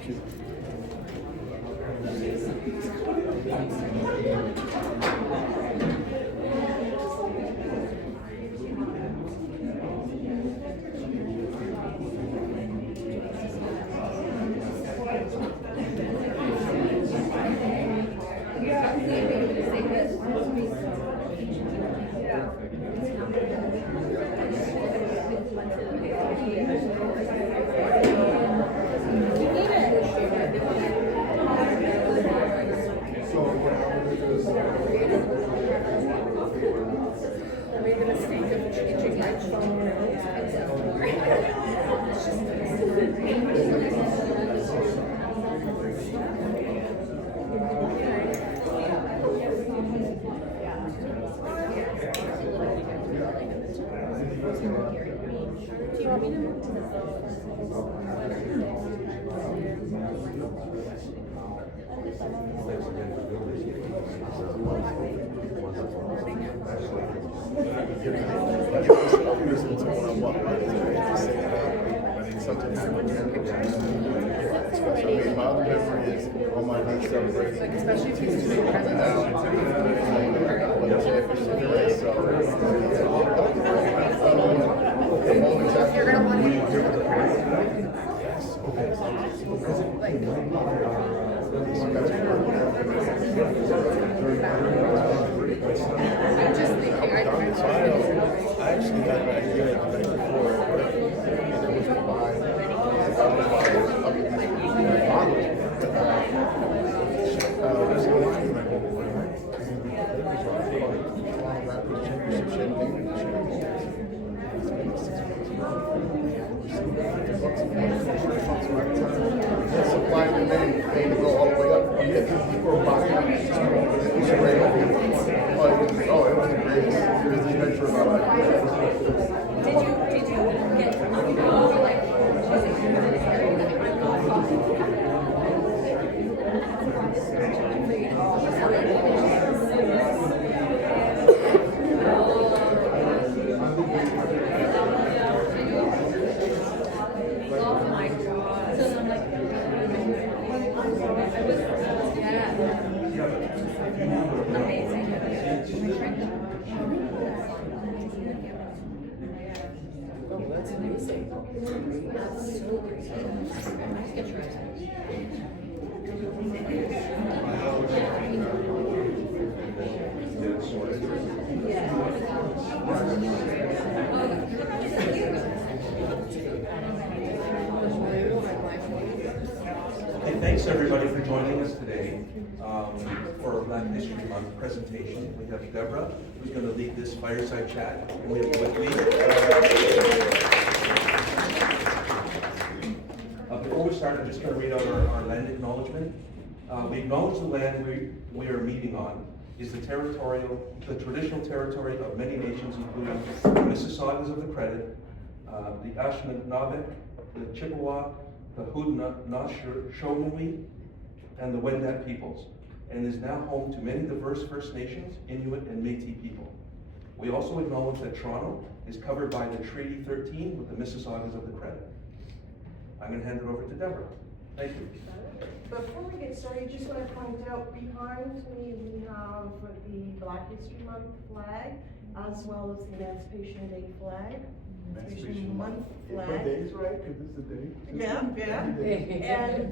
Thank you. My other memory is on my knee celebrating, especially if you present down you're gonna want to I'm just thinking, I actually had an idea the night before, and it was to buy supply and demand, they go all the way up. You get people are buying it was the greatest. It was the adventure of my life. Did you get Thanks everybody for joining us today for our Black History Month presentation. We have Deborah, who's going to lead this fireside chat, and we have Dewitt. Before we start, I'm just going to read out our land acknowledgement. We acknowledge the land we are meeting on is the traditional territory of many nations, including the Mississaugas of the Credit, the Anishinaabeg, the Chippewa, the Haudenosaunee, and the Wendat peoples, and is now home to many diverse First Nations, Inuit, and Métis people. We also acknowledge that Toronto is covered by the Treaty 13 with the Mississaugas of the Credit. I'm going to hand it over to Deborah. Thank you. Before we get started, just want to point out behind me we have the Black History Month flag, as well as the Emancipation Day flag. Emancipation Month flag. My day's right, because it's the day. Yeah.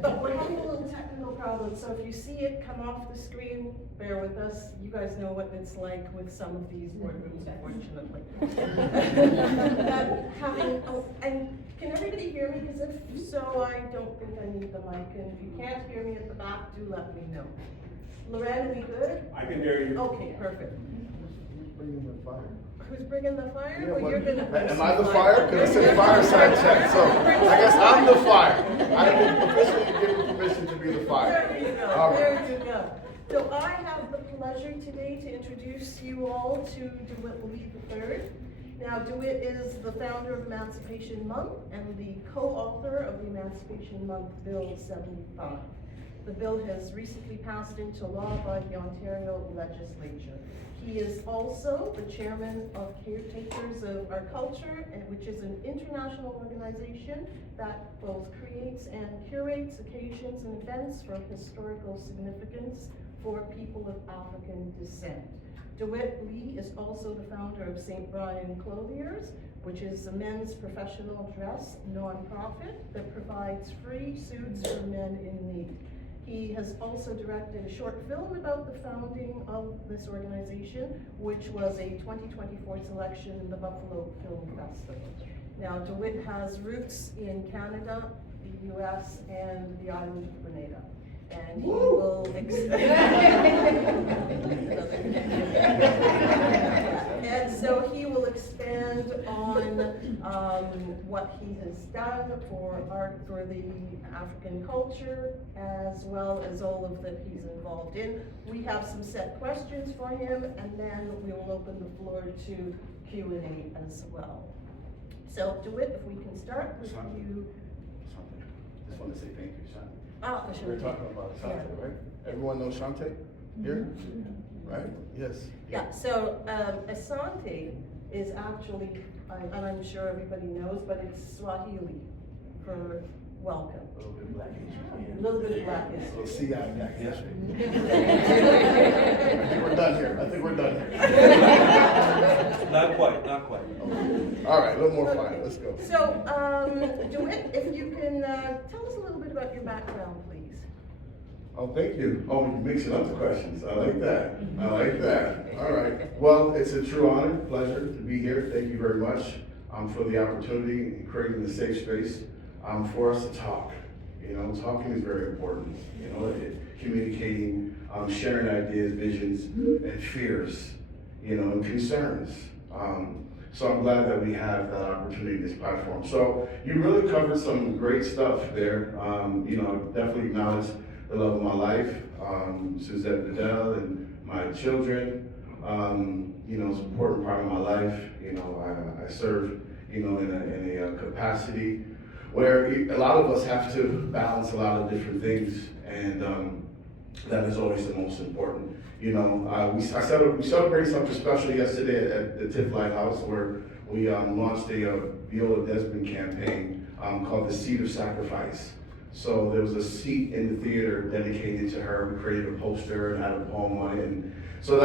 But we're having a little technical problem, so if you see it come off the screen, bear with us. You guys know what it's like with some of these boardrooms, unfortunately. And can everybody hear me? Because if so, I don't think I need the mic. And if you can't hear me at the back, do let me know. Lorraine, are we good? I can hear you. Okay, perfect. Who's bringing the fire? Who's bringing the fire? Yeah, Well, you're gonna bring am I the fire? Because it said fireside check, so I guess I'm the fire. I've been officially given permission to be the fire. There you go. All right. There you go. So I have the pleasure today to introduce you all to Dewitt III. Now, Dewitt is the founder of Emancipation Month and the co-author of the Emancipation Month Bill 75. The bill has recently passed into law by the Ontario legislature. He is also the chairman of Caretakers of Our Culture, which is an international organization that both creates and curates occasions and events for historical significance for people of African descent. Dewitt Lee is also the founder of St. Brian Clothiers, which is a men's professional dress nonprofit that provides free suits for men in need. He has also directed a short film about the founding of this organization, which was a 2024 selection in the Buffalo Film Festival. Now, Dewitt has roots in Canada, the US, and the island of Grenada. And he will and so he will expand on what he has done for art for the African culture, as well as all of that he's involved in. We have some set questions for him, and then we will open the floor to Q&A as well. So, Dewitt, if we can start with you. Just want to say thank you, Shante. Ah, for sure. We're talking about Shante, right? Everyone knows Shante here? Right? Yes. Yeah, so Asante is actually, and I'm sure everybody knows, but it's Swahili for welcome. A little bit of Black history. A little bit of Black history. So CI Black history. I think we're done here. Not quite, not quite. Okay. All right, a little more fun. Let's go. So, Dewitt, if you can tell us a little bit about your background, please. Oh, thank you. Oh, you're mixing up the questions. I like that. I like that. All right. Well, it's a true honor, pleasure to be here. Thank you very much for the opportunity and creating the safe space for us to talk. You know, talking is very important. You know, communicating, sharing ideas, visions, and fears, you know, and concerns. So I'm glad that we have that opportunity, this platform. So you really covered some great stuff there. You know, definitely acknowledge the love of my life, Suzette Bedell, and my children. You know, it's an important part of my life. You know, I serve, you know, in a capacity where a lot of us have to balance a lot of different things, and that is always the most important. You know, we celebrated something special yesterday at the TIFF Lighthouse, where we launched a Viola Desmond campaign called the Seat of Sacrifice. So there was a seat in the theater dedicated to her. We created a poster and had a poem on it, and so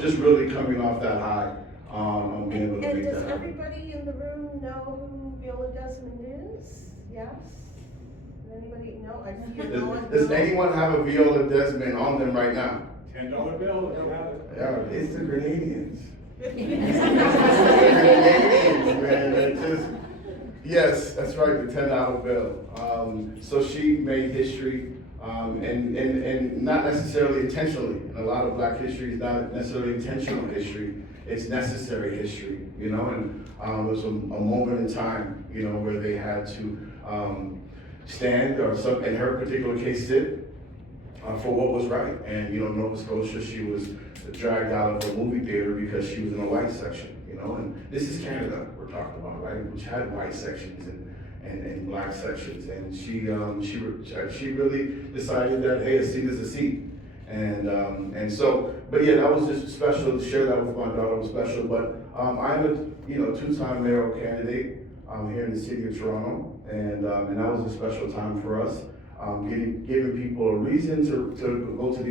just really coming off that high, I'm being able to And make does that happen. everybody in the room know who Viola Desmond is? Yes? Does anybody know? I see you going. Does anyone have a Viola Desmond on them right now? $10 bill, if you have it. Yeah, it's the Grenadians. Grenadians, man. It's just, yes, that's right, the $10 bill. So she made history, and not necessarily intentionally. And a lot of Black history is not necessarily intentional history. It's necessary history, you know, and it was a moment in time, you know, where they had to stand, or in her particular case, sit for what was right. And, you know, Nova Scotia, she was dragged out of a movie theater because she was in a white section, you know, and this is Canada we're talking about, right, which had white sections and Black sections. And she really decided that, hey, a seat is a seat. And so, but yeah, that was just special to share that with my daughter. It was special. But I'm a, you know, two-time mayoral candidate here in the city of Toronto, and that was a special time for us, giving people a reason to go to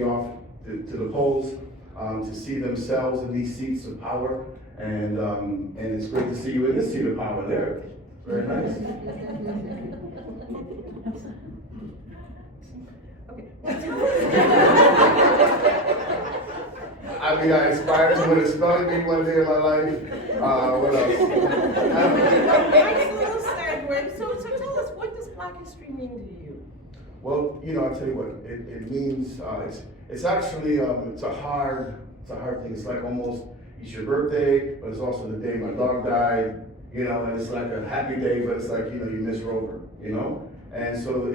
the polls, to see themselves in these seats of power, and it's great to see you in this seat of power there. Very nice. I mean, I aspire to win a spelling bee one day in my life. What else? Nice little segue. So tell us, what does Black history mean to you? Well, you know, I'll tell you what, it means, it's actually, it's a hard thing. It's like almost, it's your birthday, but it's also the day my dog died, you know, and it's like a happy day, but it's like, you know, you miss Rover, you know? And so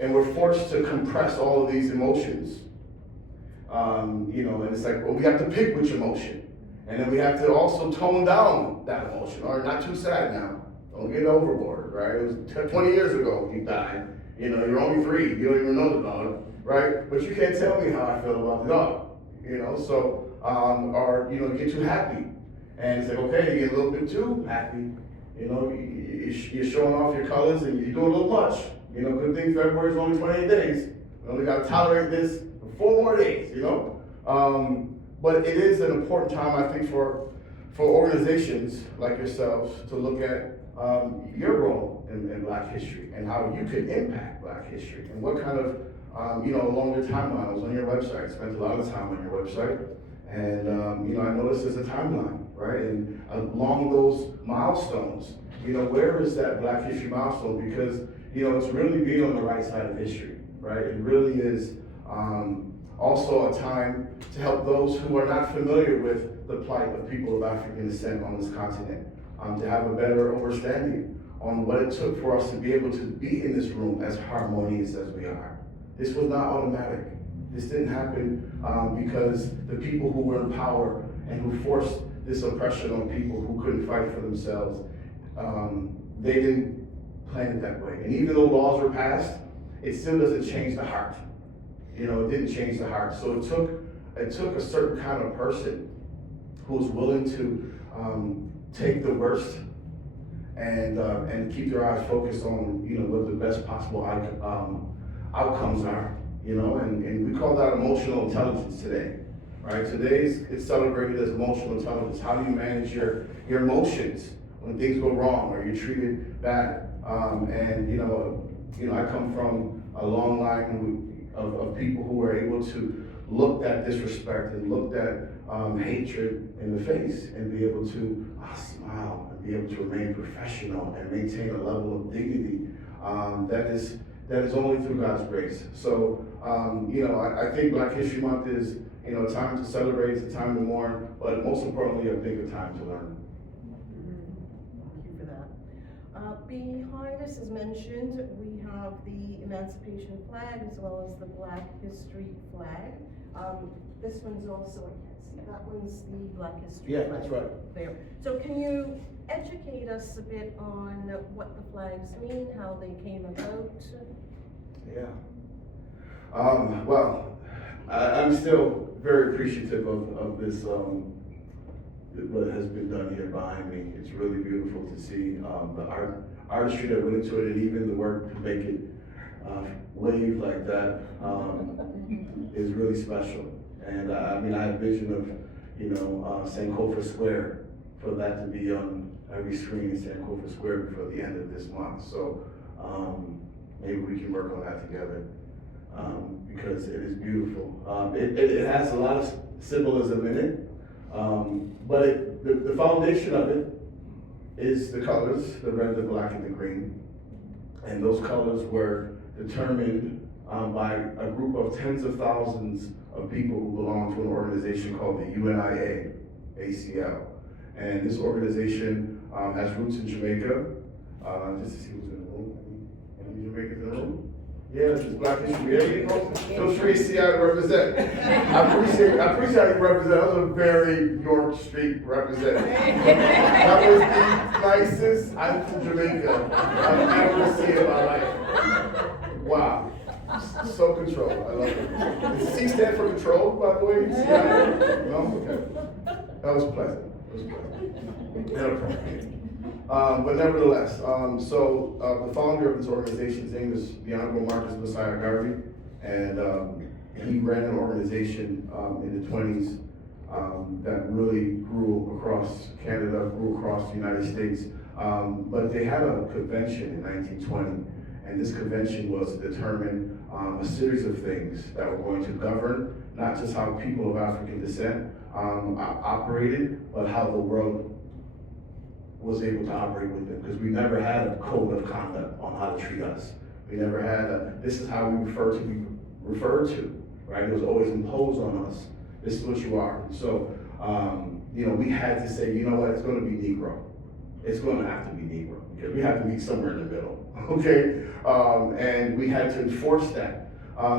and we're forced to compress all of these emotions. You know, and it's like, well, we have to pick which emotion. And then we have to also tone down that emotion, or not too sad now. Don't get overboard, right? It was 20 years ago he died. You know, you're only 3, you don't even know the dog, right? But you can't tell me how I feel about the dog, you know? So, or, you know, get too happy. And it's like, okay, you get a little bit too happy. You know, you're showing off your colors and you're doing a little much. You know, good thing February is only 28 days. We only got to tolerate this for 4 more days, you know? But it is an important time, I think, for organizations like yourselves to look at your role in Black history and how you can impact Black history and what kind of, you know, along your timeline. I was on your website, spent a lot of time on your website, and, you know, I noticed there's a timeline, right? And along those milestones, you know, where is that Black history milestone? Because, you know, it's really being on the right side of history, right? It really is also a time to help those who are not familiar with the plight of people of African descent on this continent, to have a better understanding on what it took for us to be able to be in this room as harmonious as we are. This was not automatic. This didn't happen because the people who were in power and who forced this oppression on people who couldn't fight for themselves, they didn't plan it that way. And even though laws were passed, it still doesn't change the heart. You know, it didn't change the heart. So it took a certain kind of person who was willing to take the worst and keep their eyes focused on, you know, what the best possible outcomes are, you know, and we call that emotional intelligence today, right? It's celebrated as emotional intelligence. How do you manage your emotions when things go wrong or you're treated bad? And you know, I come from a long line of people who were able to look that disrespect and look that hatred in the face and be able to smile and be able to remain professional and maintain a level of dignity that is only through God's grace. So, you know, I think Black History Month is, you know, a time to celebrate, it's a time to mourn, but most importantly, I think a time to learn. Thank you for that. Behind us, as mentioned, we have the Emancipation flag as well as the Black History flag. This one's also, I can't see, that one's the Black History flag. Yeah, that's right. There. So can you educate us a bit on what the flags mean, how they came about? Yeah. Well, I'm still very appreciative of this, what has been done here behind me. It's really beautiful to see the artistry that went into it, and even the work to make it wave like that is really special. And I mean, I have a vision of, you know, Sankofa Square, for that to be on every screen in Sankofa Square before the end of this month. So maybe we can work on that together because it is beautiful. It has a lot of symbolism in it, but the foundation of it is the colors, the red, the black, and the green. And those colors were determined by a group of tens of thousands of people who belong to an organization called the UNIA, ACL. And this organization has roots in Jamaica. Just to see who's in the room. Any Jamaicans in the room? Yeah, this is Black History. There you go. Feel free to see how to represent. I appreciate how you represent. That was a very York Street representative. That was the nicest I'm from Jamaica I've ever seen in my life. Wow. So controlled. I love it. Does C stand for control, by the way? No? Okay. That was pleasant. But nevertheless, the founder of this organization, his name is the Honorable Marcus Messiah Garvey, and he ran an organization in the 20s that really grew across Canada, grew across the United States. But they had a convention in 1920, and this convention was to determine a series of things that were going to govern not just how people of African descent operated, but how the world was able to operate with them. Because we never had a code of conduct on how to treat us. We never had this is how we be referred to, right? It was always imposed on us. This is what you are. So, you know, we had to say, you know what, it's going to be Negro. It's going to have to be Negro, because we have to meet somewhere in the middle, okay? And we had to enforce that.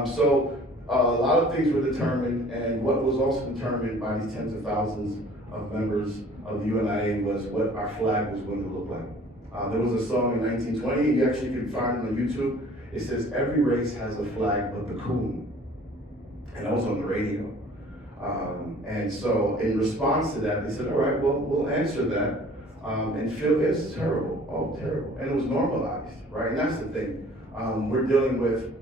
So a lot of things were determined, and what was also determined by these tens of thousands of members of the UNIA was what our flag was going to look like. There was a song in 1920, you actually can find it on YouTube. It says, every race has a flag but the coon. And that was on the radio. And so in response to that, they said, all right, well, we'll answer that. And feel it's terrible, oh, terrible. And it was normalized, right? And that's the thing. We're dealing with,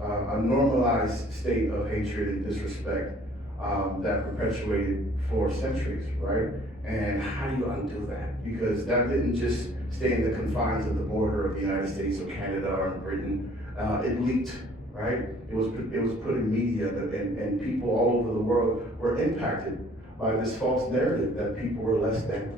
a normalized state of hatred and disrespect that perpetuated for centuries, right? And how do you undo that? Because that didn't just stay in the confines of the border of the United States or Canada or Britain. It leaked, right? It was put in media, and people all over the world were impacted by this false narrative that people were less than.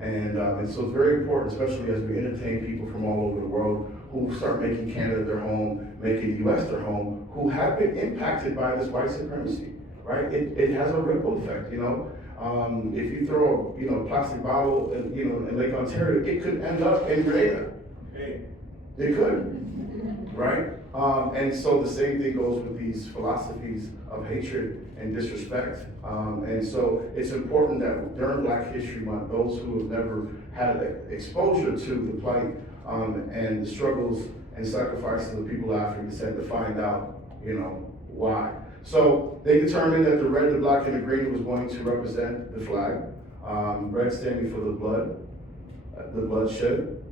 And so it's very important, especially as we entertain people from all over the world who start making Canada their home, making the US their home, who have been impacted by this white supremacy, right? It has a ripple effect, If you throw, a plastic bottle in Lake Ontario, it could end up in Grenada. Hey. It could, right? And so the same thing goes with these philosophies of hatred and disrespect. And so it's important that during Black History Month, those who have never had exposure to the plight and the struggles and sacrifices of the people of African descent to find out, why. So they determined that the red, the black, and the green was going to represent the flag. Red standing for the bloodshed.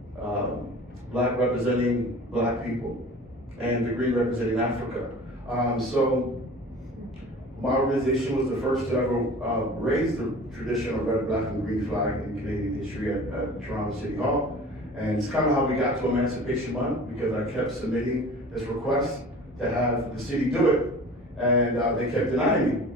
Black representing Black people, and the green representing Africa. So my organization was the first to ever raise the traditional red, black, and green flag in Canadian history at Toronto City Hall. And it's kind of how we got to Emancipation Month, because I kept submitting this request to have the city do it, and they kept denying me.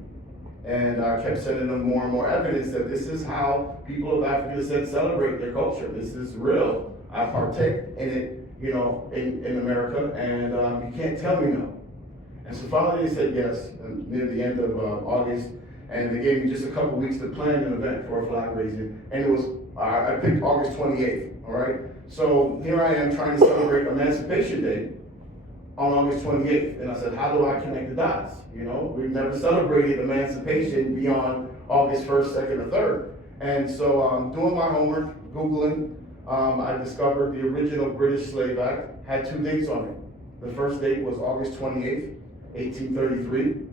And I kept sending them more and more evidence that this is how people of African descent celebrate their culture. This is real. I partake in it, in America, and you can't tell me no. And so finally they said yes, near the end of August, and they gave me just a couple weeks to plan an event for a flag raising, and it was, I picked August 28th, all right? So here I am trying to celebrate Emancipation Day on August 28th, and I said, how do I connect the dots? We've never celebrated emancipation beyond August 1st, 2nd, or 3rd. And so doing my homework, Googling, I discovered the original British Slave Act had 2 dates on it. The first date was August 28th, 1833,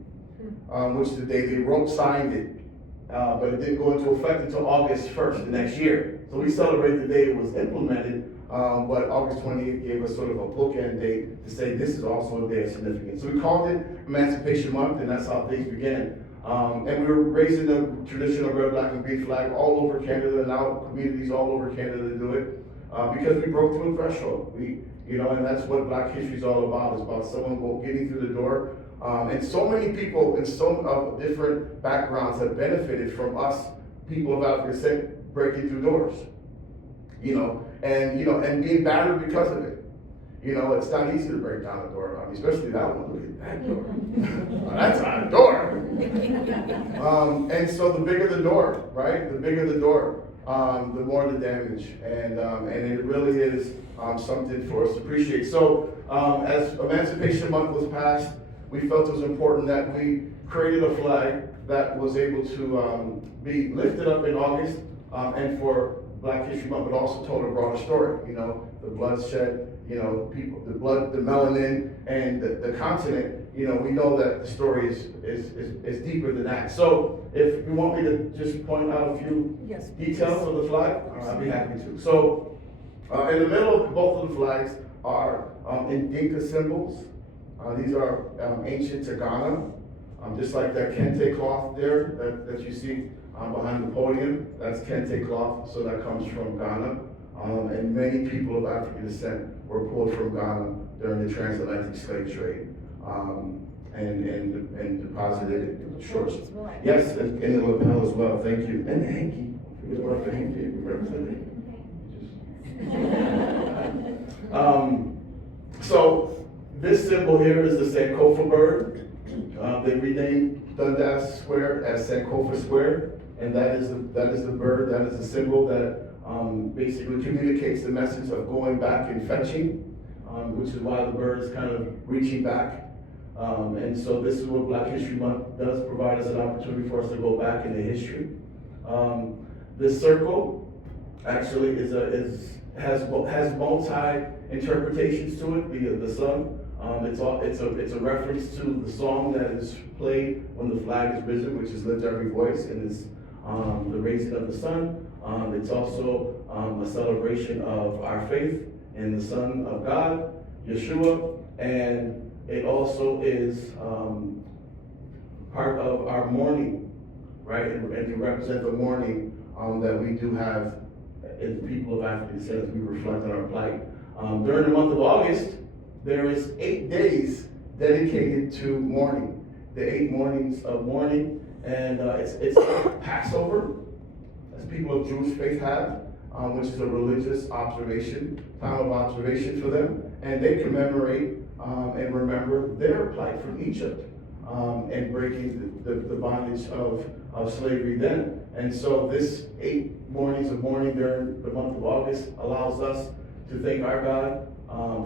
which is the day they signed it. But it didn't go into effect until August 1st, the next year. So we celebrate the day it was implemented, but August 28th gave us sort of a bookend date to say this is also a day of significance. So we called it Emancipation Month, and that's how things began. And we were raising the traditional red, black, and green flag all over Canada, and now communities all over Canada do it, because we broke through a threshold. And that's what Black history is all about. It's about someone getting through the door. And so many people in so different backgrounds have benefited from us, people of African descent, breaking through doors. And being battered because of it. It's not easy to break down a door, especially that one. Look at that door. That's not a door. And so the bigger the door, right? The bigger the door, the more the damage. And it really is something for us to appreciate. So as Emancipation Month was passed, we felt it was important that we created a flag that was able to be lifted up in August and for Black History Month, but also told a broader story. The bloodshed, people, the blood, the melanin, and the continent. We know that the story is deeper than that. So if you want me to just point out a few details of the flag, I'd be happy to. So in the middle of both of the flags are Dinka symbols. These are ancient to Ghana, just like that kente cloth there that you see behind the podium. That's kente cloth, so that comes from Ghana. And many people of African descent were pulled from Ghana during the transatlantic slave trade and deposited in the shores. Yes, and in the lapel as well. Thank you. And the hanky. Forget about the hanky. We represent it. So this symbol here is the Sankofa bird. They renamed Dundas Square as Sankofa Square, and that is the bird. That is the symbol that basically communicates the message of going back and fetching, which is why the bird is kind of reaching back. And so this is what Black History Month does, provide us an opportunity for us to go back into history. This circle actually is has multi interpretations to it. The sun. It's a reference to the song that is played when the flag is risen, which is "Lift Every Voice," and it's the raising of the sun. It's also a celebration of our faith in the Son of God, Yeshua, and it also is part of our mourning, right? And to represent the mourning that we do have as the people of African descent as we reflect on our plight. During the month of August, there is 8 days dedicated to mourning, the 8 mornings of mourning, and it's Passover, as people of Jewish faith have, which is a religious observation, time of observation for them, and they commemorate and remember their plight from Egypt and breaking the bondage of slavery then. And so this 8 mornings of mourning during the month of August allows us to thank our God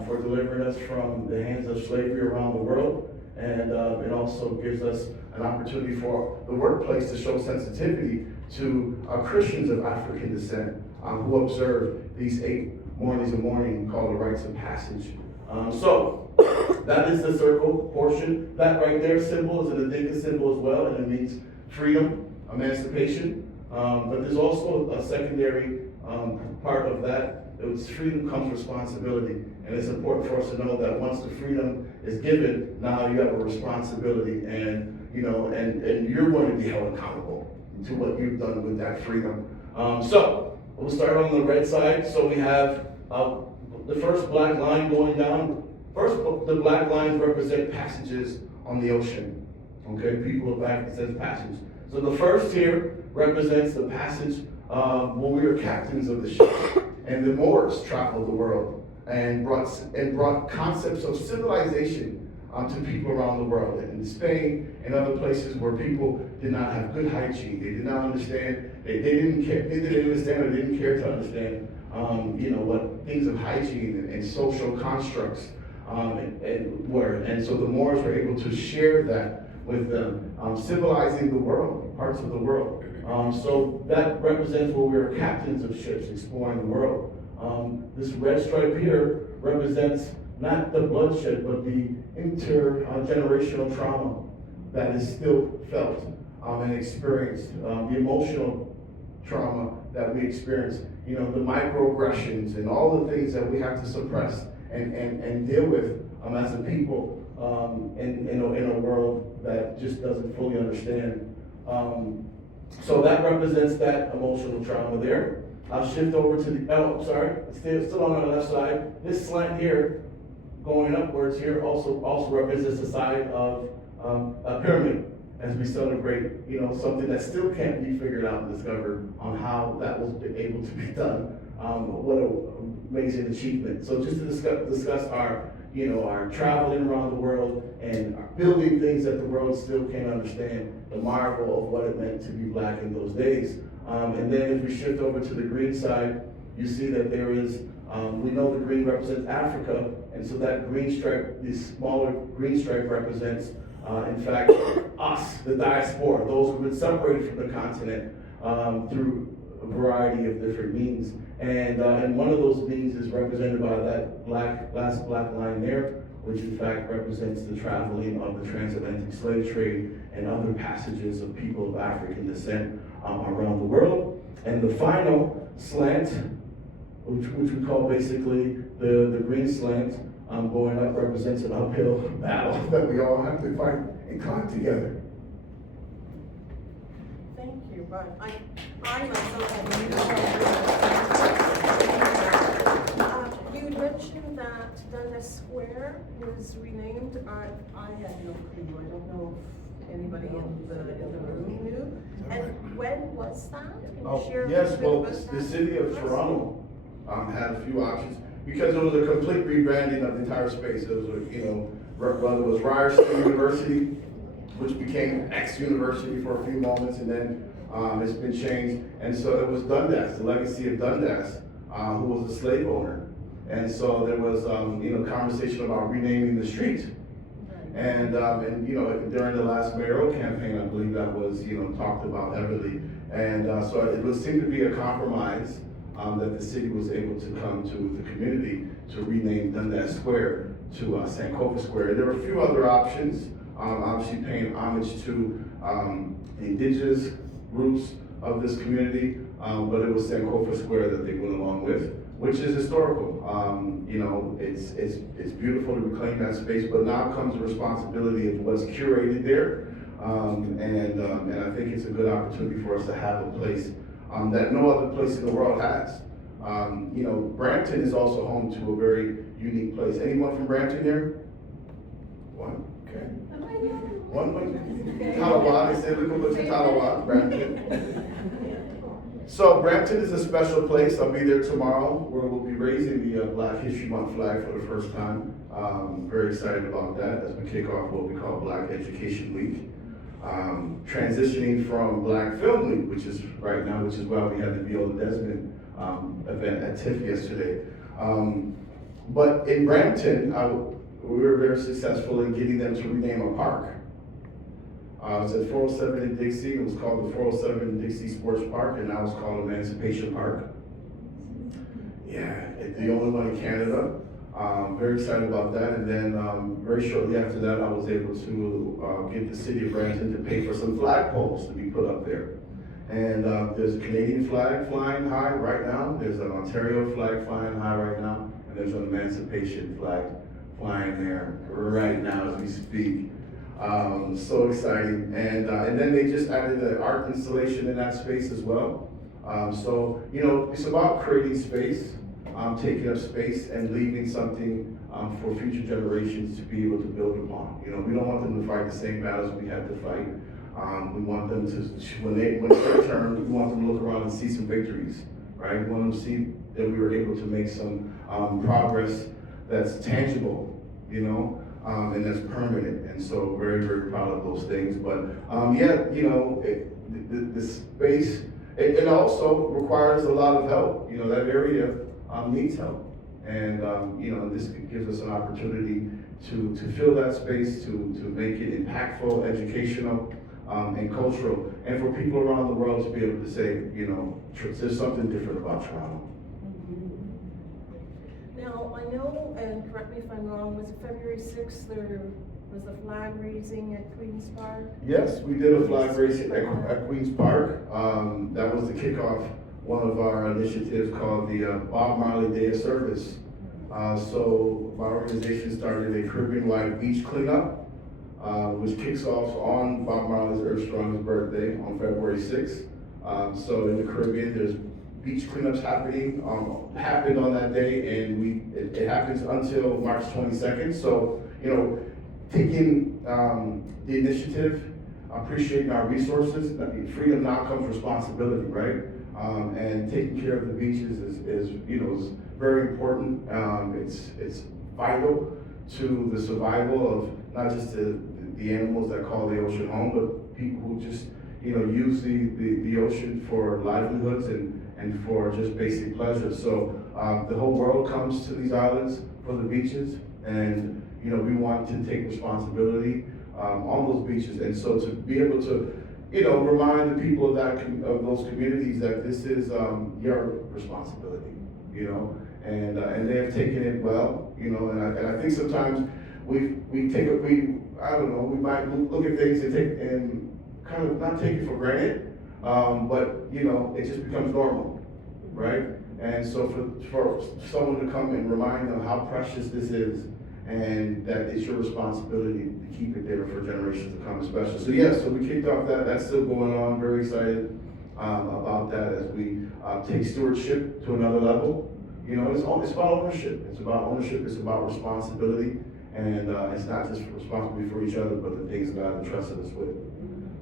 for delivering us from the hands of slavery around the world. And it also gives us an opportunity for the workplace to show sensitivity to Christians of African descent who observe these 8 mornings of mourning called the rites of passage. So that is the circle portion. That right there symbol is an Adinka symbol as well, and it means freedom, emancipation. But there's also a secondary part of that. It's freedom comes responsibility, and it's important for us to know that once the freedom is given, now you have a responsibility, and and you're going to be held accountable to what you've done with that freedom. So we'll start on the red side. So we have the first black line going down. First, the black lines represent passages on the ocean. Okay, people of Africa says passage. So the first here represents the passage when we were captains of the ship. And the Moors traveled the world and brought concepts of civilization to people around the world. In Spain and other places where people did not have good hygiene, they did not understand, they didn't care, they didn't understand or didn't care to understand, what things of hygiene and social constructs were. And so the Moors were able to share that with them, civilizing the world, parts of the world. So that represents where we were captains of ships exploring the world. This red stripe here represents not the bloodshed, but the intergenerational trauma that is still felt and experienced, the emotional trauma that we experience, the microaggressions and all the things that we have to suppress and deal with as a people in a world that just doesn't fully understand. So that represents that emotional trauma there. I'll shift over to still on the left side. This slant here, going upwards here, also represents the side of a pyramid as we celebrate, something that still can't be figured out and discovered on how that was able to be done. What an amazing achievement. So just to discuss our traveling around the world and building things that the world still can't understand, the marvel of what it meant to be black in those days. And then if we shift over to the green side, you see that there is, we know the green represents Africa, and so that green stripe, the smaller green stripe represents, in fact, us, the diaspora, those who've been separated from the continent through a variety of different means. And one of those means is represented by that last black line there, which in fact represents the traveling of the transatlantic slave trade and other passages of people of African descent around the world. And the final slant, which we call basically the green slant, going up represents an uphill battle that we all have to fight and climb together. Thank you, but I myself you mentioned that Dundas Square was renamed. I had no clue. I don't know if anybody in the room knew. And when was that? Can you share a Yes, bit well, about the that? city of Toronto had a few options because it was a complete rebranding of the entire space. It was, whether it was Ryerson University, which became X University for a few moments, and then it's been changed. And so it was Dundas, the legacy of Dundas, who was a slave owner. And so there was, conversation about renaming the street. And during the last mayoral campaign, I believe that was, talked about heavily. And so it would seem to be a compromise that the city was able to come to the community to rename Dundas Square to Sankofa Square. There were a few other options, obviously paying homage to the indigenous roots of this community, but it was Sankofa Square that they went along with, which is historical. You know, it's beautiful to reclaim that space, but now comes the responsibility of what's curated there. And I think it's a good opportunity for us to have a place that no other place in the world has. You know, Brampton is also home to a very unique place. Anyone from Brampton here? One, okay. One. Talawa, they say look at what's in Talawa, Brampton. So Brampton is a special place. I'll be there tomorrow where we'll be raising the Black History Month flag for the first time. Very excited about that as we kick off what we call Black Education Week. Transitioning from Black Film Week, which is right now, which is why we had the Viola Desmond event at TIFF yesterday. But in Brampton, we were very successful in getting them to rename a park. It was at 407 in Dixie. It was called the 407 Dixie Sports Park, and now it's called Emancipation Park. Yeah, it's the only one in Canada. Very excited about that. And then very shortly after that, I was able to get the city of Brampton to pay for some flagpoles to be put up there. And there's a Canadian flag flying high right now. There's an Ontario flag flying high right now. And there's an Emancipation flag flying there right now as we speak. So exciting. And then they just added an art installation in that space as well. So, you know, it's about creating space, taking up space and leaving something for future generations to be able to build upon. You know, we don't want them to fight the same battles we had to fight. We want them to, when it's their turn, we want them to look around and see some victories, right? We want them to see that we were able to make some progress that's tangible, you know, and that's permanent. And so very, very proud of those things. But yeah, you know, the space, it also requires a lot of help. You know, that area needs help. And, you know, this gives us an opportunity to fill that space, to make it impactful, educational, and cultural, and for people around the world to be able to say, you know, there's something different about Toronto. Now, I know, and correct me if I'm wrong, was it February 6th, there was a flag raising at Queen's Park? Yes, we did a flag raising at Queen's Park. That was the kickoff, one of our initiatives called the Bob Marley Day of Service. So my organization started a Caribbean-wide beach cleanup, which kicks off on Bob Marley's Earth Strong's birthday on February 6th. So in the Caribbean, there's beach cleanups happened on that day, and it happens until March 22nd. So, you know, taking the initiative, appreciating our resources. Freedom now comes responsibility, right? And taking care of the beaches is you know, is very important. It's vital to the survival of not just the animals that call the ocean home, but people who just, you know, use the ocean for livelihoods and for just basic pleasure. So the whole world comes to these islands for the beaches, and you know, we want to take responsibility on those beaches. And so to be able to, you know, remind the people of those communities that this is your responsibility, you know, and they have taken it well, you know, and I think sometimes we might look at things and kind of not take it for granted, but you know, it just becomes normal, right? And so for someone to come and remind them how precious this is, and that it's your responsibility to keep it there for generations to come, especially. So yeah, so we kicked off that. That's still going on. Very excited about that as we take stewardship to another level. You know, it's about ownership. It's about ownership. It's about responsibility, and it's not just responsibility for each other, but the things God entrusted us with.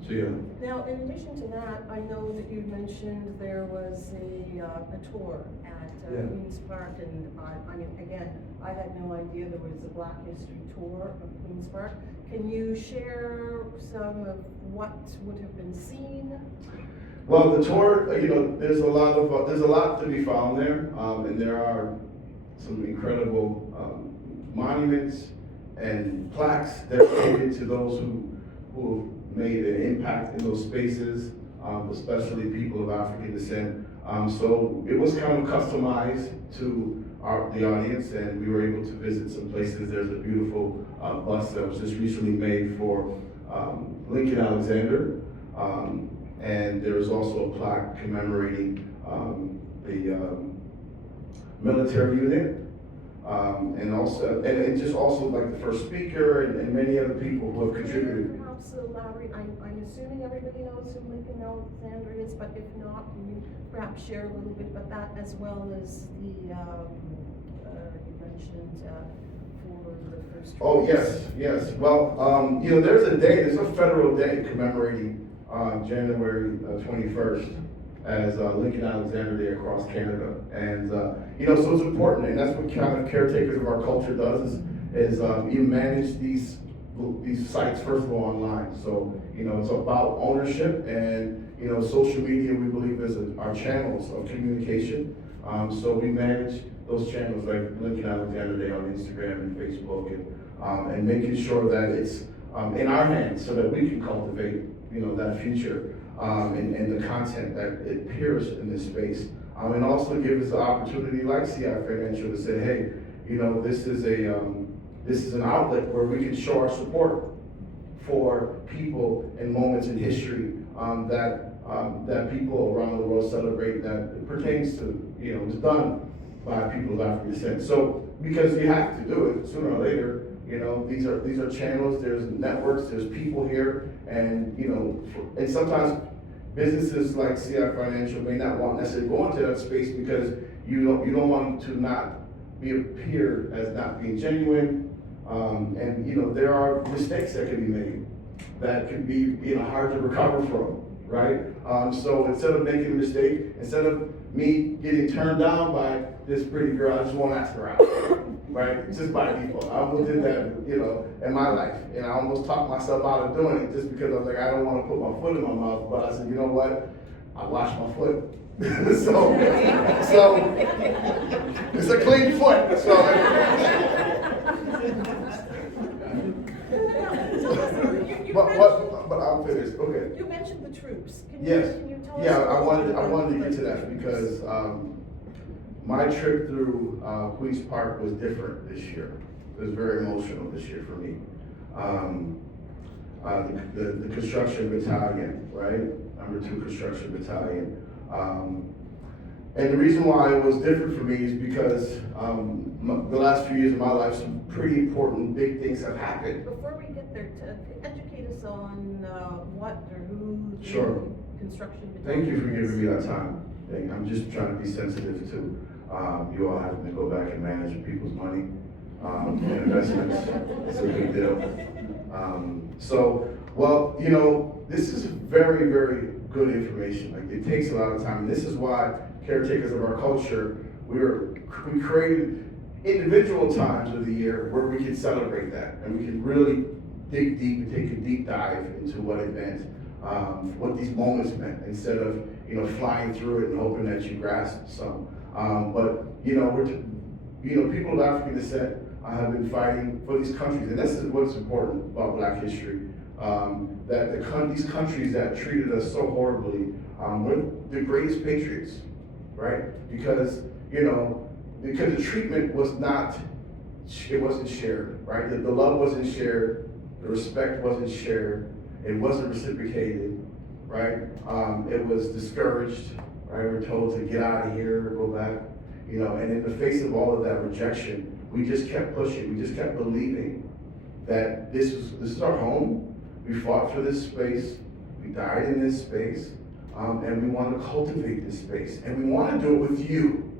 So yeah. Now, in addition to that, I know that you mentioned there was a tour at Queen's Park, and I mean, again, I had no idea there was a Black History tour of Queen's Park. Can you share some of what would have been seen? Well, the tour, you know, there's a lot to be found there, and there are some incredible monuments and plaques dedicated to those who have made an impact in those spaces, especially people of African descent. So it was kind of customized to the audience, and we were able to visit some places. There's a beautiful bus that was just recently made for Lincoln Alexander, and there was also a plaque commemorating the military unit, and also, and just also like the first speaker and many other people who have contributed. Perhaps, Larry, I'm assuming everybody knows who Lincoln Alexander is, but if not, can you perhaps share a little bit about that as well as the, you mentioned, for the first. Oh, yes. Well, there's there's a federal day commemorating January 21st as Lincoln Alexander Day across Canada. And, so it's important, and that's what kind of caretakers of our culture does, is you manage these sites, first of all, online. So, it's about ownership, and, social media, we believe, is our channels of communication. So we manage those channels like Lincoln Alexander Day on Instagram and Facebook, and making sure that it's in our hands so that we can cultivate, that future, and the content that it appears in this space. And also give us the opportunity, like CI Financial, to say, hey, this is an outlet where we can show our support for people and moments in history that people around the world celebrate, that pertains to, is done by people of African descent. So, because you have to do it sooner or later, these are channels, there's networks, there's people here, and, and sometimes businesses like CI Financial may not want necessarily go into that space because you don't want to not appear as not being genuine, and there are mistakes that can be made that can be hard to recover from, right? So instead of making a mistake, instead of me getting turned down by this pretty girl, I just won't ask her out, right? Just by default. I almost did that, in my life, and I almost talked myself out of doing it just because I was like, I don't want to put my foot in my mouth, but I said, you know what? I washed my foot. so it's a clean foot. But I'll finish. Okay. You mentioned the troops. Can you tell us? Yeah, I wanted to get to that because my trip through Queens Park was different this year. It was very emotional this year for me. The construction battalion, right? Number 2 construction battalion. And the reason why it was different for me is because the last few years of my life, some pretty important big things have happened. Before we get there, educate us on what or who the Sure. construction. Thank you for giving me that time. I'm just trying to be sensitive to you all having to go back and manage people's money and investments. It's a big deal. This is very, very good information. Like, it takes a lot of time. And this is why caretakers of our culture, we created individual times of the year where we can celebrate that, and we can really dig deep and take a deep dive into what it meant, what these moments meant, instead of flying through it and hoping that you grasp some. People of African descent have been fighting for these countries, and this is what's important about Black history. That these countries that treated us so horribly were the greatest patriots, right? Because the treatment was not, it wasn't shared, right? The love wasn't shared, the respect wasn't shared, it wasn't reciprocated, right? It was discouraged, right? We're told to get out of here, go back, and in the face of all of that rejection, we just kept pushing, we just kept believing that this is our home. We fought for this space, we died in this space, and we want to cultivate this space, and we want to do it with you.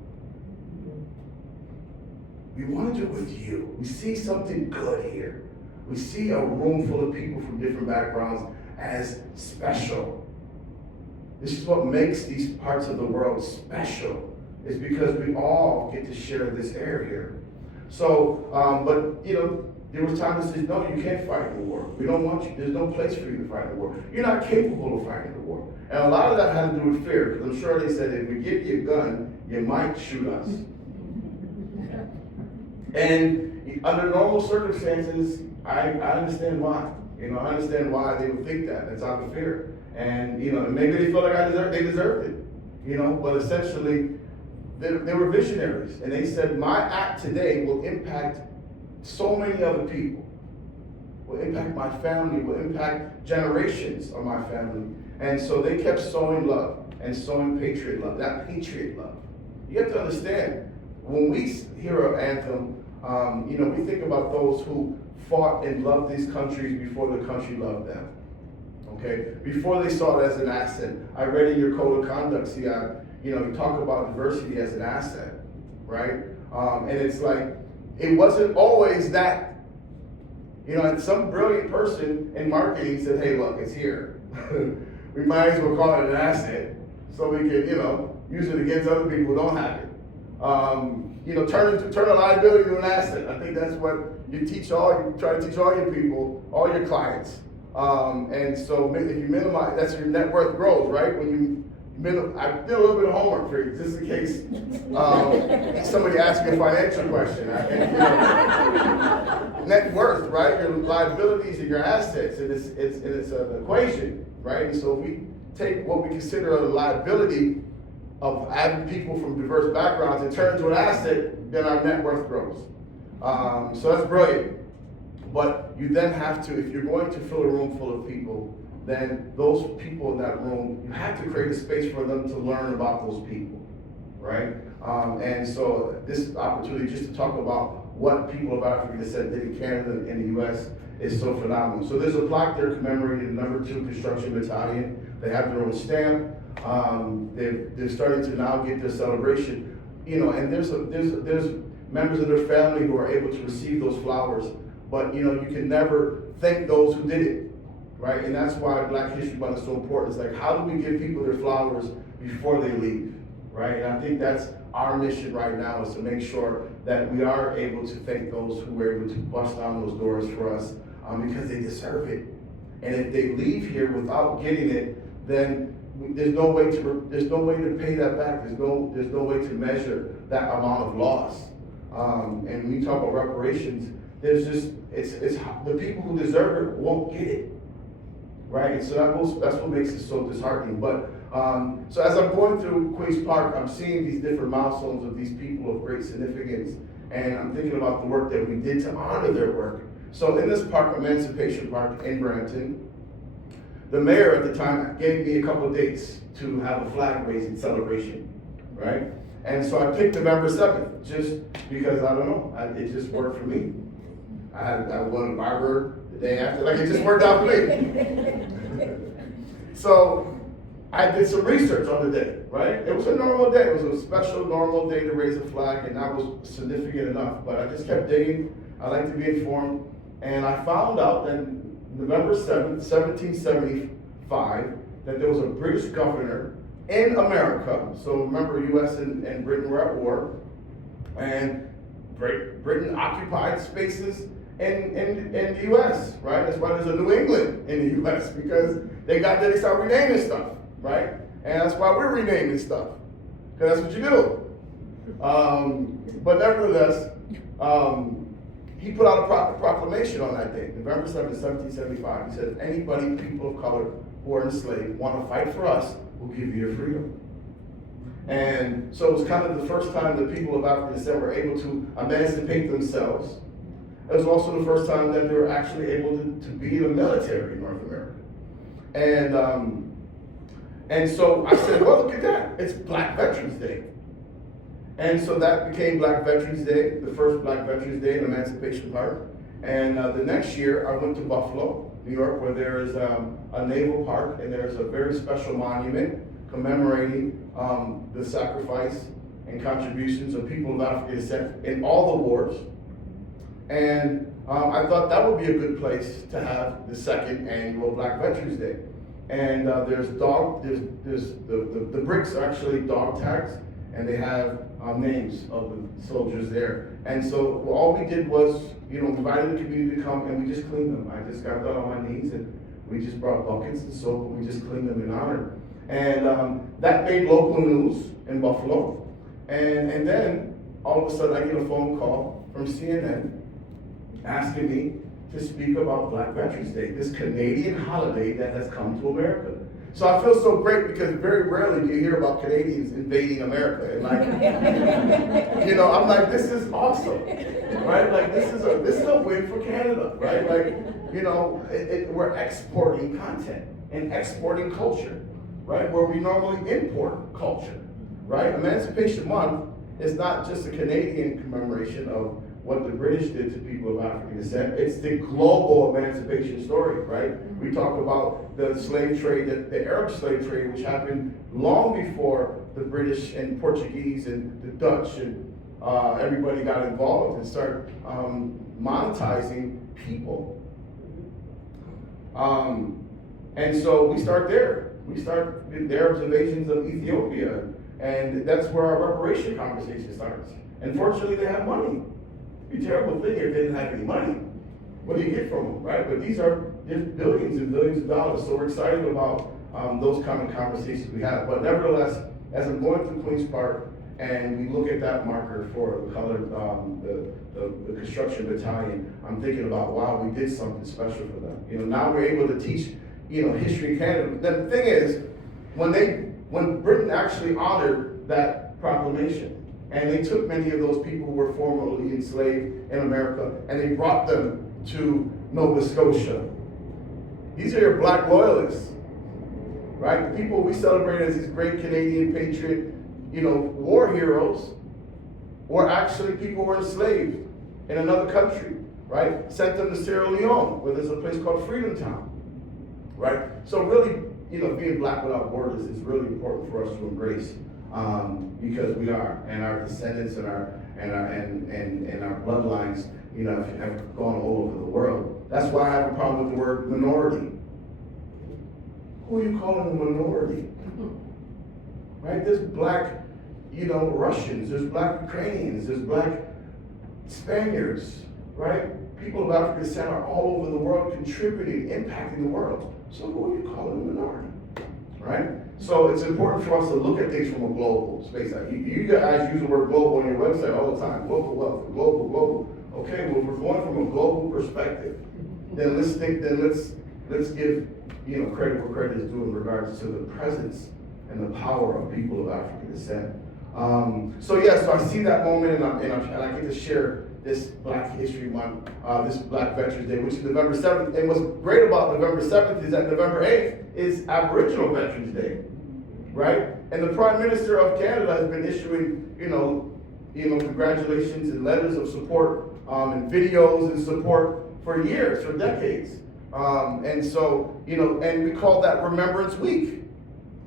We want to do it with you. We see something good here. We see a room full of people from different backgrounds as special. This is what makes these parts of the world special, is because we all get to share this air here. So, there was times that said, no, you can't fight in the war. We don't want you. There's no place for you to fight in the war. You're not capable of fighting the war. And a lot of that had to do with fear, because I'm sure they said, if we give you a gun, you might shoot us. And under normal circumstances, I understand why. I understand why they would think that. It's out of fear. And maybe they felt like they deserved it. but essentially, they were visionaries, and they said, my act today will impact so many other people, will impact my family, will impact generations of my family. And so they kept sowing love and sowing patriot love, that patriot love. You have to understand, when we hear an anthem, we think about those who fought and loved these countries before the country loved them. Okay? Before they saw it as an asset. I read in your code of conduct, you talk about diversity as an asset, right? And it's like, it wasn't always that. And some brilliant person in marketing said, hey, look, it's here. We might as well call it an asset so we can, use it against other people who don't have it. Turn a liability to an asset. I think that's what you try to teach all your people, all your clients. And so if you minimize, that's your net worth grows, right? I did a little bit of homework for you, just in case somebody asks me a financial question. Net worth, right? Your liabilities and your assets, and it's an equation, right? And so if we take what we consider a liability of having people from diverse backgrounds and turn it into an asset, then our net worth grows. So that's brilliant. But you then have to, if you're going to fill a room full of people, then those people in that room, you have to create a space for them to learn about those people, right? And so this opportunity just to talk about what people of African descent did in Canada and the US is so phenomenal. So there's a plaque there commemorating the #2 Construction Battalion. They have their own stamp. They're starting to now get their celebration, and there's members of their family who are able to receive those flowers, but you can never thank those who did it, right? And that's why Black History Month is so important. It's like, how do we give people their flowers before they leave, right? And I think that's our mission right now, is to make sure that we are able to thank those who were able to bust down those doors for us, because they deserve it. And if they leave here without getting it, then there's no way to pay that back. There's no way to measure that amount of loss. And when you talk about reparations, it's the people who deserve it won't get it, right? And so that's what makes it so disheartening. But so as I'm going through Queens Park, I'm seeing these different milestones of these people of great significance, and I'm thinking about the work that we did to honor their work. So in this park, Emancipation Park in Brampton, the mayor at the time gave me a couple of dates to have a flag raising celebration, right? And so I picked November 7th, just because, I don't know, it just worked for me. I won a barber the day after, it just worked out for me. So I did some research on the day, right? It was a normal day. It was a special normal day to raise a flag, and that was significant enough. But I just kept digging. I like to be informed. And I found out that November 7th, 1775, that there was a British governor in America. So remember, US and Britain were at war. And Britain occupied spaces in the US, right? That's why there's a New England in the US, because they started renaming stuff, right? And that's why we're renaming stuff, because that's what you do. But nevertheless, he put out a proclamation on that day, November 7th, 1775. He said, anybody, people of color who are enslaved, want to fight for us, we'll give you your freedom. And so it was kind of the first time that people of African descent were able to emancipate themselves. It was also the first time that they were actually able to be in the military in North America. And so I said, well, look at that. It's Black Veterans Day. And so that became Black Veterans Day, the first Black Veterans Day in Emancipation Park. And the next year, I went to Buffalo, New York, where there is a naval park, and there's a very special monument commemorating the sacrifice and contributions of people of African descent in all the wars. And I thought that would be a good place to have the second annual Black Veterans Day. And the bricks are actually dog tags, and they have names of the soldiers there. And so all we did was, invited the community to come, and we just cleaned them. I just got down on my knees, and we just brought buckets and soap, and we just cleaned them in honor. And that made local news in Buffalo. And then all of a sudden I get a phone call from CNN asking me to speak about Black Veterans Day, this Canadian holiday that has come to America. So I feel so great because very rarely do you hear about Canadians invading America. And like, you know, I'm like, this is awesome, right? Like this is a win for Canada, right? Like, you know, we're exporting content and exporting culture, right? Where we normally import culture, right? Emancipation Month is not just a Canadian commemoration of what the British did to people of African descent. It's the global emancipation story, right? We talk about the slave trade, the Arab slave trade, which happened long before the British and Portuguese and the Dutch and everybody got involved and started monetizing people. And so we start there. We start with the Arabs' invasions of Ethiopia, and that's where our reparation conversation starts. And fortunately, they have money. It'd be a terrible thing if they didn't have any money. What do you get from them, right? But these are billions and billions of dollars. So we're excited about those kind of conversations we have. But nevertheless, as I'm going through Queens Park and we look at that marker for the color, the construction battalion, I'm thinking about, wow, we did something special for them. You know, now we're able to teach, you know, history in Canada. The thing is, when Britain actually honored that proclamation, and they took many of those people who were formerly enslaved in America, and they brought them to Nova Scotia. These are your black loyalists, right? The people we celebrate as these great Canadian patriot, you know, war heroes, were actually people who were enslaved in another country, right? Sent them to Sierra Leone, where there's a place called Freedom Town, right? So really, you know, being black without borders is really important for us to embrace. Because we are, and our descendants and our bloodlines, you know, have gone all over the world. That's why I have a problem with the word minority. Who are you calling a minority? Right? There's black, you know, Russians. There's black Ukrainians. There's black Spaniards. Right? People of African descent are all over the world, contributing, impacting the world. So who are you calling a minority? Right? So it's important for us to look at things from a global space. You guys use the word global on your website all the time. Global wealth, global. Okay, well, if we're going from a global perspective, then let's give, you know, credit where credit is due in regards to the presence and the power of people of African descent. So I see that moment, and I get to share this Black History Month, this Black Veterans Day, which is November 7th. And what's great about November 7th is that November 8th is Aboriginal Veterans Day, right? And the Prime Minister of Canada has been issuing, you know, congratulations and letters of support and videos and support for years, for decades. And so, you know, and we call that Remembrance Week.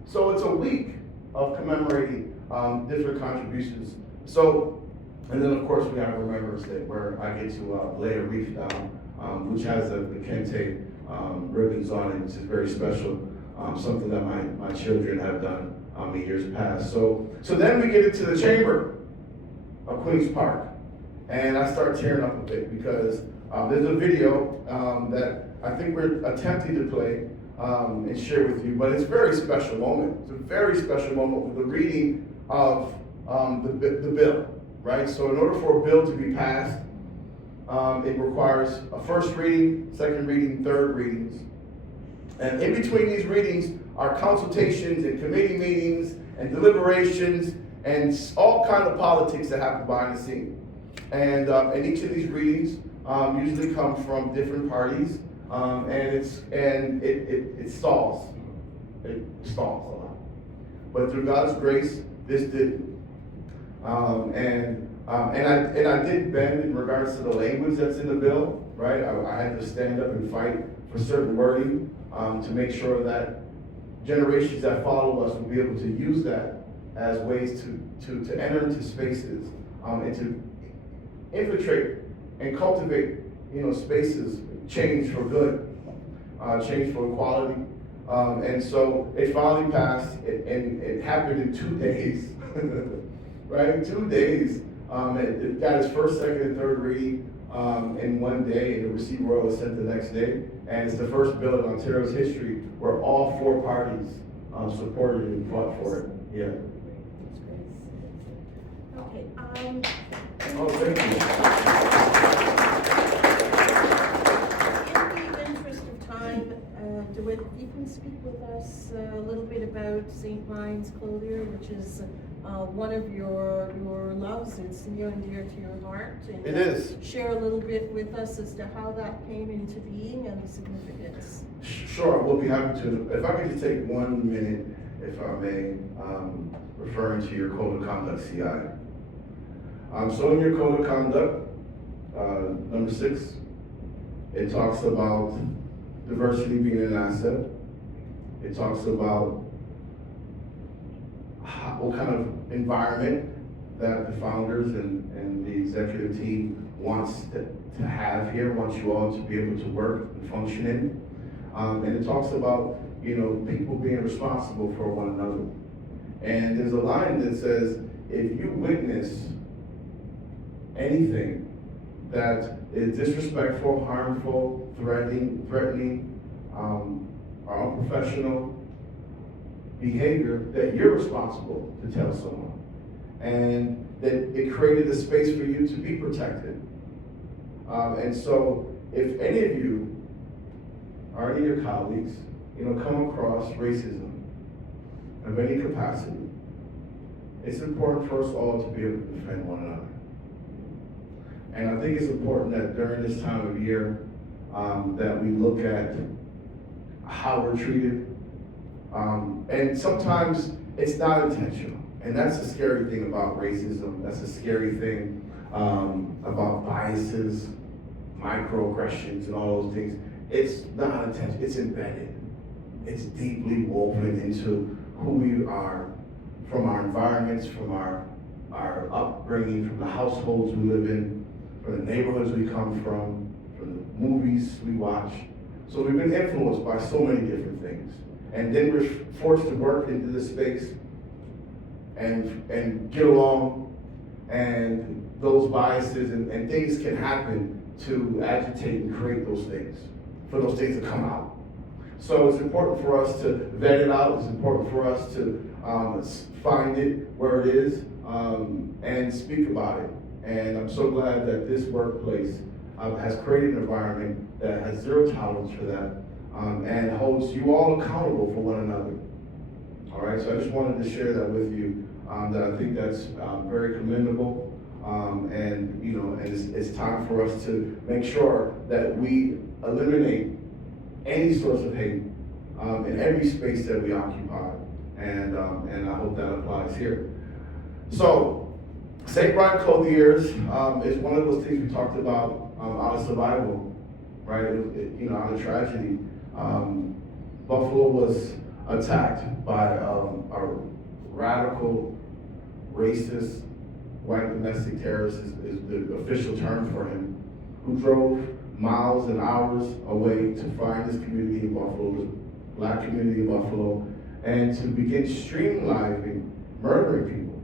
So it's a week of commemorating different contributions. So, and then of course we have Remembrance Day, where I get to lay a wreath down, which has the kente ribbons on it, which is very special. Something that my children have done in years past. So then we get into the chamber of Queens Park, and I start tearing up a bit because there's a video that I think we're attempting to play and share with you, but it's a very special moment. It's a very special moment with the reading of the bill, right? So in order for a bill to be passed, it requires a first reading, second reading, third readings. And in between these readings are consultations and committee meetings and deliberations and all kind of politics that happen behind the scene. And each of these readings usually come from different parties, and it stalls. It stalls a lot. But through God's grace, this didn't. And I did bend in regards to the language that's in the bill, right? I had to stand up and fight for certain wording to make sure that generations that follow us will be able to use that as ways to enter into spaces and to infiltrate and cultivate, you know, spaces, change for good, change for equality. And so it finally passed, and it happened in 2 days, right? 2 days. It got its first, second, and third reading in 1 day, and it received royal assent the next day. And it's the first bill in Ontario's history where all 4 parties supported and fought for it. Yeah. Okay, Oh, thank you. in the interest of time, Dewitt if you can speak with us a little bit about St. Mine's Clothier, which is one of your loves. It's near and dear to your heart. And, It is. Share a little bit with us as to how that came into being and the significance. Sure, we'll be happy to. If I could just take 1 minute, if I may, referring to your code of conduct, CI. So in your code of conduct, number 6, it talks about diversity being an asset. It talks about what kind of environment that the founders and the executive team wants to have here, wants you all to be able to work and function in. And it talks about, people being responsible for one another. And there's a line that says, if you witness anything that is disrespectful, harmful, threatening, or unprofessional behavior, that you're responsible to tell someone. And that it created a space for you to be protected. And so if any of you or any of your colleagues, come across racism of any capacity, it's important for us all to be able to defend one another. And I think it's important that during this time of year, that we look at how we're treated. And sometimes it's not intentional. And that's the scary thing about racism. That's the scary thing about biases, microaggressions, and all those things. It's not intentional, it's embedded. It's deeply woven into who we are, from our environments, from our upbringing, from the households we live in, from the neighborhoods we come from the movies we watch. So we've been influenced by so many different things. And then we're forced to work into this space and get along, and those biases and things can happen to agitate and create those things, for those things to come out. So it's important for us to vet it out. It's important for us to find it where it is and speak about it. And I'm so glad that this workplace has created an environment that has zero tolerance for that and holds you all accountable for one another. All right, so I just wanted to share that with you. That I think that's very commendable, and it's time for us to make sure that we eliminate any source of hate in every space that we occupy, and I hope that applies here. So, St. Brian Clothiers is one of those things we talked about out of survival, right? Out of tragedy. Buffalo was attacked by a radical, racist, white domestic terrorist is the official term for him, who drove miles and hours away to find this community in Buffalo, this black community in Buffalo, and to begin streamlining, murdering people.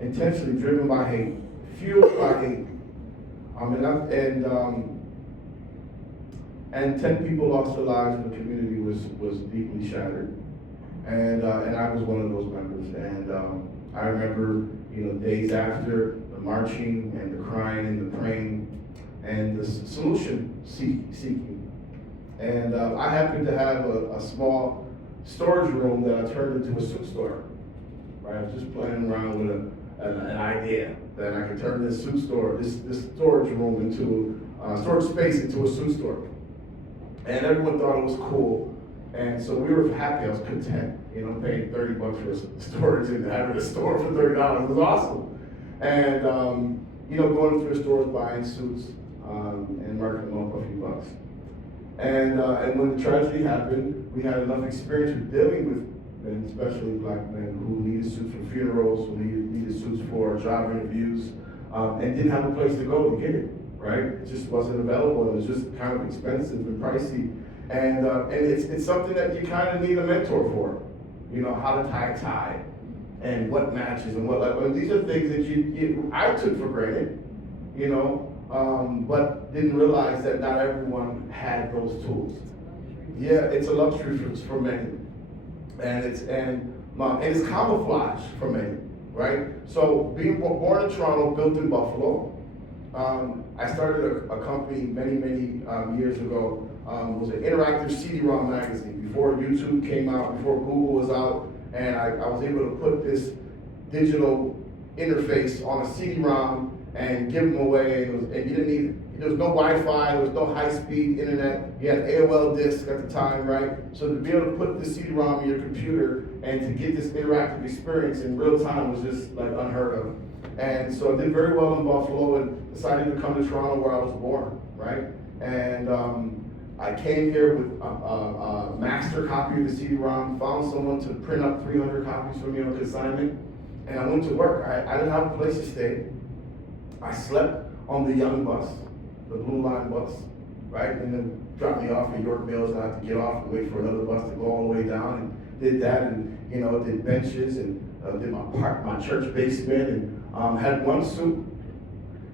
Intentionally driven by hate, fueled by hate. And 10 people lost their lives, and the community was deeply shattered. And I was one of those members. And I remember, days after, the marching and the crying and the praying and the solution seeking. And I happened to have a small storage room that I turned into a soup store. Right, I was just playing around with an idea that I could turn this soup store, this storage room into storage space into a soup store. And everyone thought it was cool. And so we were happy. I was content, paying $30 for storage and having a store for $30. It was awesome. And, going through the stores, buying suits, and marking them up a few bucks. And when the tragedy happened, we had enough experience with dealing with men, especially black men, who needed suits for funerals, who needed suits for job interviews, and didn't have a place to go to get it, right? It just wasn't available. It was just kind of expensive and pricey. And it's something that you kind of need a mentor for, how to tie a tie and what matches and these are things that I took for granted, but didn't realize that not everyone had those tools. Yeah, it's a luxury for many, and it's camouflage for many, right? So being born in Toronto, built in Buffalo, I started a company many years ago. It was an interactive CD-ROM magazine before YouTube came out, before Google was out, and I was able to put this digital interface on a CD-ROM and give them away. And you didn't need, there was no Wi-Fi, there was no high-speed internet. You had AOL disk at the time, right? So to be able to put the CD-ROM in your computer and to get this interactive experience in real time was just like unheard of. And so I did very well in Buffalo and decided to come to Toronto where I was born, right? And I came here with a master copy of the CD-ROM, found someone to print up 300 copies for me on consignment, and I went to work. I didn't have a place to stay. I slept on the Young bus, the Blue Line bus, right? And then dropped me off at York Mills, and I had to get off and wait for another bus to go all the way down, and did that, and did benches, and did my church basement, and had one suit.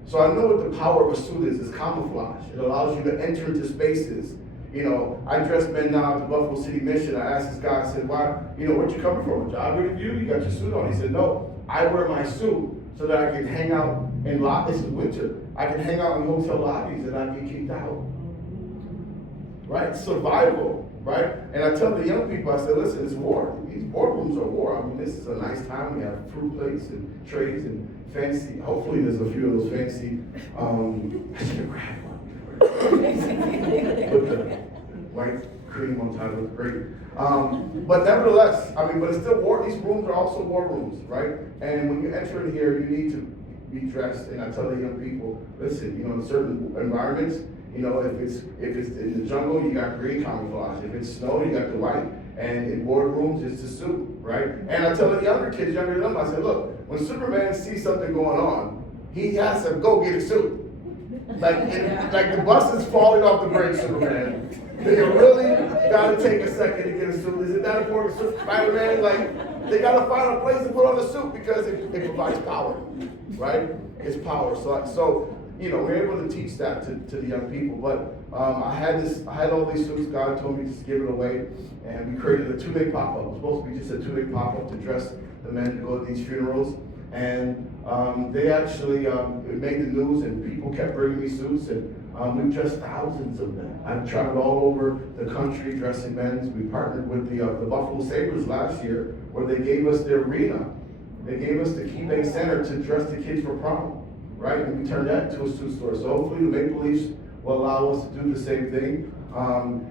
So I know what the power of a suit is. It's camouflage. It allows you to enter into spaces. I dress men now at the Buffalo City Mission. I asked this guy, I said, why, where'd you come from? A job interview? You got your suit on. He said, no, I wear my suit so that I can hang out in this is winter. I can hang out in hotel lobbies and I get kicked out. Right? Survival, right? And I tell the young people, I said, listen, it's war. These boardrooms are war. I mean, this is a nice time. We have fruit plates and trays and fancy, hopefully there's a few of those fancy, I should have grabbed one. Put the white cream on top, looked great. But nevertheless, but it's still war. These rooms are also war rooms, right? And when you enter in here, you need to be dressed. And I tell the young people, listen, in certain environments, if it's in the jungle, you got green camouflage. If it's snow, you got the white. And in boardrooms, it's the suit, right? And I tell the younger kids, younger than them, I said, look, when Superman sees something going on, he has to go get a suit. Like the bus is falling off the bridge, Superman. They really gotta take a second to get a suit. Is it that important? Spider-Man, they gotta find a place to put on the suit because it provides power, right? It's power. So we're able to teach that to the young people. But I had all these suits. God told me to just give it away, and we created a 2-day pop-up. It was supposed to be just a 2-day pop-up to dress the men to go to these funerals. And they actually it made the news, and people kept bringing me suits, and we've dressed thousands of men. I've traveled all over the country dressing men. We partnered with the Buffalo Sabres last year, where they gave us their arena. They gave us the Key Bank Center to dress the kids for prom, right? And we turned that into a suit store. So hopefully the Maple Leafs will allow us to do the same thing.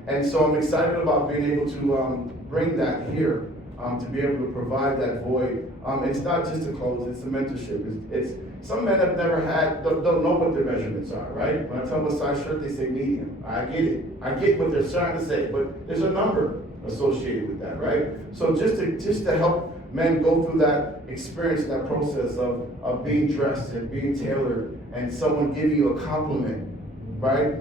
And so I'm excited about being able to bring that here. To be able to provide that void. It's not just the clothes, it's the mentorship. It's some men have never don't know what their measurements are, right? When I tell them a size shirt, they say medium. I get it. I get what they're trying to say, but there's a number associated with that, right? So just to help men go through that experience, that process of being dressed and being tailored and someone giving you a compliment, right?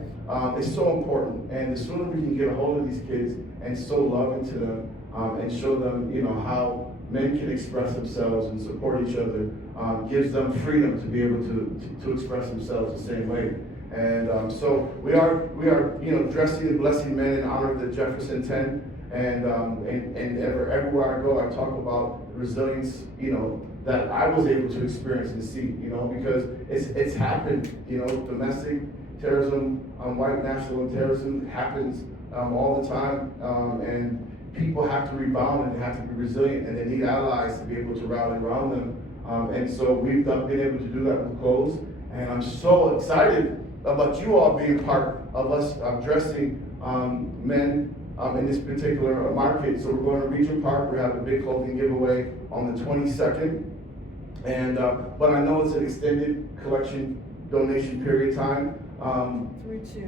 It's so important. And the sooner we can get a hold of these kids and sow love into them, and show them, how men can express themselves and support each other, gives them freedom to be able to express themselves the same way. And so we are dressing and blessing men in honor of the Jefferson 10. And everywhere I go, I talk about resilience, that I was able to experience and see, because it's happened, domestic terrorism, white national terrorism happens all the time, and people have to rebound and they have to be resilient, and they need allies to be able to rally around them. And so we've been able to do that with clothes. And I'm so excited about you all being part of us dressing men in this particular market. So we're going to Regent Park. We're having a big clothing giveaway on the 22nd. And but I know it's an extended collection donation period time. Through to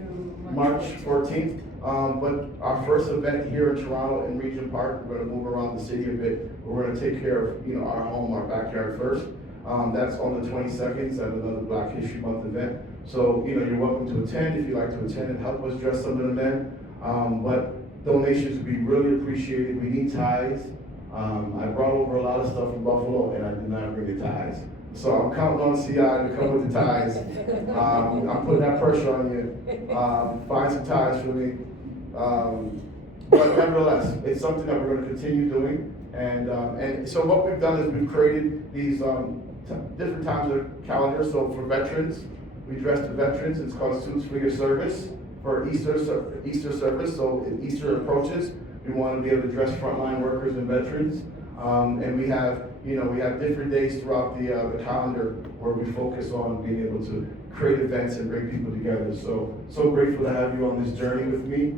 March 14th. But our first event here in Toronto in Regent Park, we're going to move around the city a bit. We're going to take care of our home, our backyard first. That's on the 22nd. So another Black History Month event. So you're welcome to attend if you'd like to attend and help us dress some of the men. But donations would be really appreciated. We need ties. I brought over a lot of stuff from Buffalo, and I did not bring the ties. So I'm counting on CI to come with the ties. I'm putting that pressure on you. Find some ties for me. But nevertheless, it's something that we're going to continue doing. And so what we've done is we've created these different times of the calendar. So for veterans, we dress the veterans. It's called Suits for Your Service for Easter service. So if Easter approaches, we want to be able to dress frontline workers and veterans. And we have different days throughout the calendar where we focus on being able to create events and bring people together. So grateful to have you on this journey with me.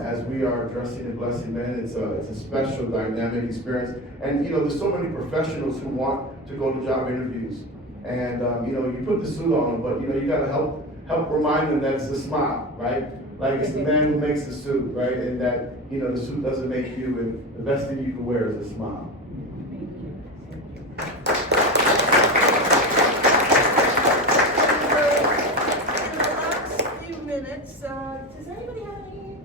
As we are dressing and blessing men, it's a special dynamic experience. And there's so many professionals who want to go to job interviews. And you put the suit on them, but you gotta help remind them that it's the smile, right? Like it's the man who makes the suit, right? And that the suit doesn't make you, and the best thing you can wear is a smile. Does anybody have any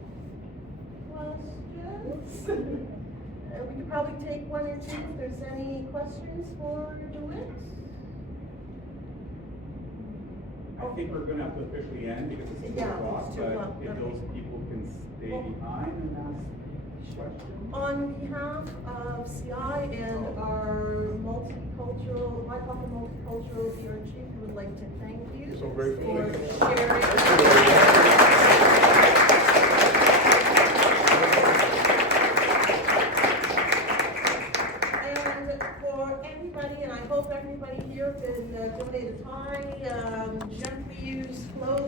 questions? We could probably take one or two if there's any questions for Dewitt. I think we're gonna have to officially end because it's 2 Yeah, o'clock, it's 2 but o'clock, if okay. those people can stay behind and ask questions. On behalf of CI and our multicultural, White Multicultural PR chief, we would like to thank you So grateful. for sharing